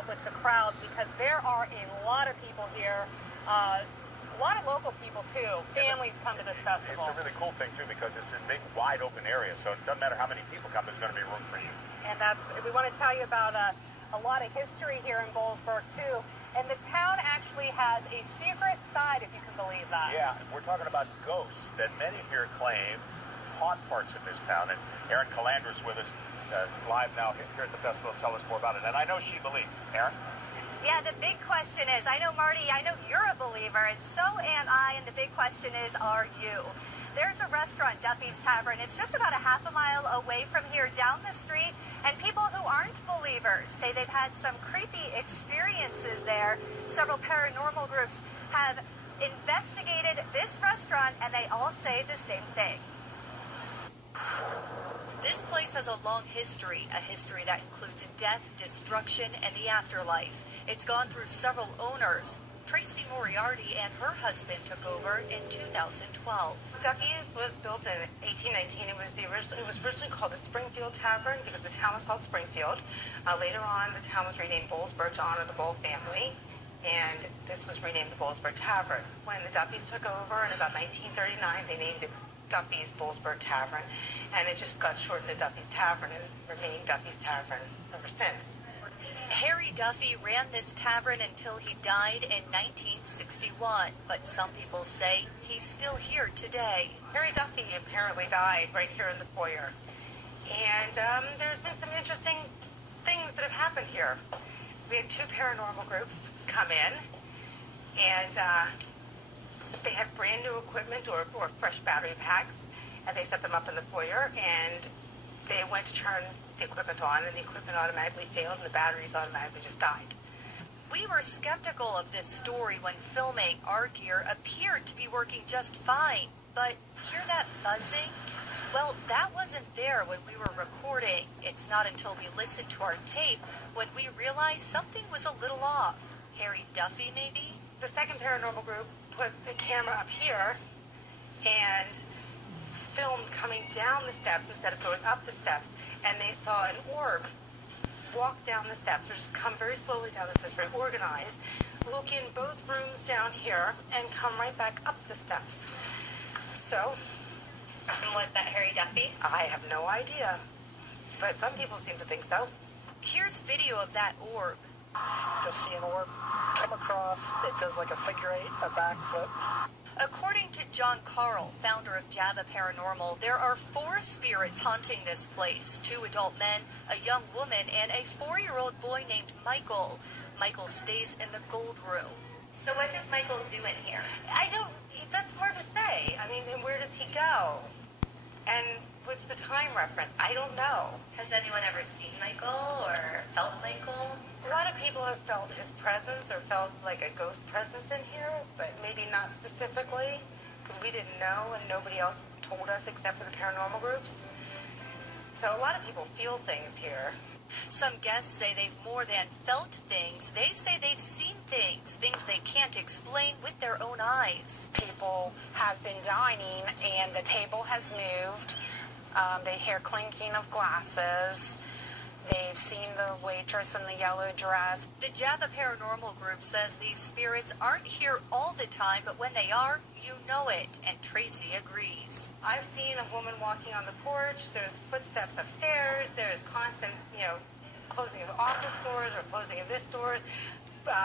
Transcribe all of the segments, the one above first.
out with the crowds because there are a lot of people here. A lot of local people, too. Families come to this festival. It's a really cool thing, too, because it's this big, wide open area, so it doesn't matter how many people come, there's going to be room for you. And we want to tell you about a lot of history here in Boalsburg, too. And the town actually has a secret side, if you can believe that. Yeah, we're talking about ghosts that many here claim haunt parts of this town. And Erin Calandra's with us live now here at the festival to tell us more about it. And I know she believes. Erin? Yeah, the big question is, I know, Marty, I know you're a believer, and so am I, and the big question is, are you? There's a restaurant, Duffy's Tavern. It's just about a half a mile away from here down the street, and people who aren't believers say they've had some creepy experiences there. Several paranormal groups have investigated this restaurant, and they all say the same thing. This place has a long history, a history that includes death, destruction, and the afterlife. It's gone through several owners. Tracy Moriarty and her husband took over in 2012. Duffy's was built in 1819. It was originally called the Springfield Tavern because the town was called Springfield. Later on, the town was renamed Boalsburg to honor the Boal family, and this was renamed the Boalsburg Tavern. When the Duffys took over in about 1939, they named it Duffy's Boalsburg Tavern, and it just got shortened to Duffy's Tavern and remained Duffy's Tavern ever since. Harry Duffy ran this tavern until he died in 1961, but some people say he's still here today. Harry Duffy apparently died right here in the foyer, and there's been some interesting things that have happened here. We had two paranormal groups come in, and they had brand new equipment or fresh battery packs, and they set them up in the foyer, and they went to turn the equipment on, and the equipment automatically failed, and the batteries automatically just died. We were skeptical of this story when filming. Our gear appeared to be working just fine, but hear that buzzing? Well, that wasn't there when we were recording. It's not until we listened to our tape when we realized something was a little off. Harry Duffy, maybe? The second paranormal group put the camera up here and filmed coming down the steps instead of going up the steps, and they saw an orb walk down the steps, or just come very slowly down the steps, very organized, look in both rooms down here, and come right back up the steps. So, And was that Harry Duffy? I have no idea, but some people seem to think so. Here's video of that orb. You'll see an orb come across. It does like a figure eight, a backflip. According to John Carl, founder of Wjac Paranormal, there are 4 spirits haunting this place. 2 adult men, a young woman, and a 4-year-old boy named Michael. Michael stays in the gold room. So what does Michael do in here? That's hard to say. I mean, and where does he go? And what's the time reference? I don't know. Has anyone ever seen Michael or felt Michael? A lot of people have felt his presence or felt like a ghost presence in here, but maybe not specifically, because we didn't know and nobody else told us except for the paranormal groups. So a lot of people feel things here. Some guests say they've more than felt things. They say they've seen things they can't explain with their own eyes. People have been dining and the table has moved. They hear clinking of glasses. They've seen the waitress in the yellow dress. The Wjac Paranormal Group says these spirits aren't here all the time, but when they are, you know it, and Tracy agrees. I've seen a woman walking on the porch. There's footsteps upstairs. There's constant, closing of office doors or closing of this doors.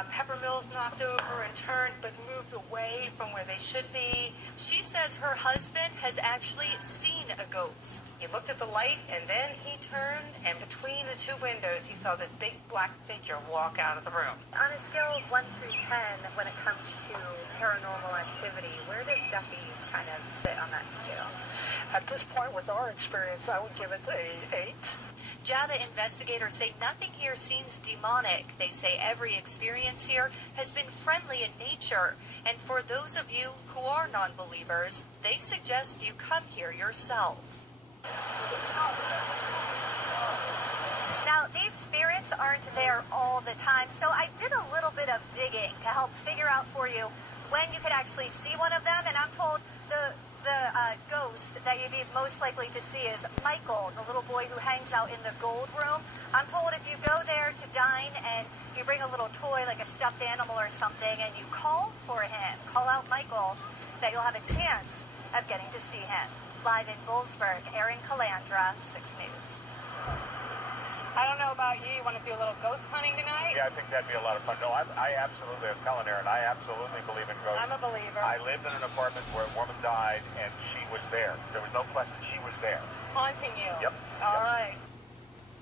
Pepper mills knocked over and turned, but moved away from where they should be. She says her husband has actually seen a ghost. He looked at the light, and then he turned, and between the 2 windows, he saw this big black figure walk out of the room. On a scale of 1 through 10, when it comes to paranormal activity, where does Duffy's kind of sit on that scale? At this point, with our experience, I would give it a 8. Wjac investigators say nothing here seems demonic. They say every experience here has been friendly in nature. And for those of you who are non-believers, they suggest you come here yourself. Now, these spirits aren't there all the time, so I did a little bit of digging to help figure out for you when you could actually see one of them, and I'm told the ghost that you'd be most likely to see is Michael, the little boy who hangs out in the gold room. I'm told if you go there to dine and you bring a little toy like a stuffed animal or something and you call for him, call out Michael, that you'll have a chance of getting to see him. Live in Boalsburg, Erin Calandra, 6 News. I don't know about you. You want to do a little ghost hunting tonight? Yeah, I think that'd be a lot of fun. No, I absolutely, I was telling Aaron, I absolutely believe in ghosts. I'm a believer. I lived in an apartment where a woman died, and she was there. There was no question. She was there. Haunting you. Yep. All right.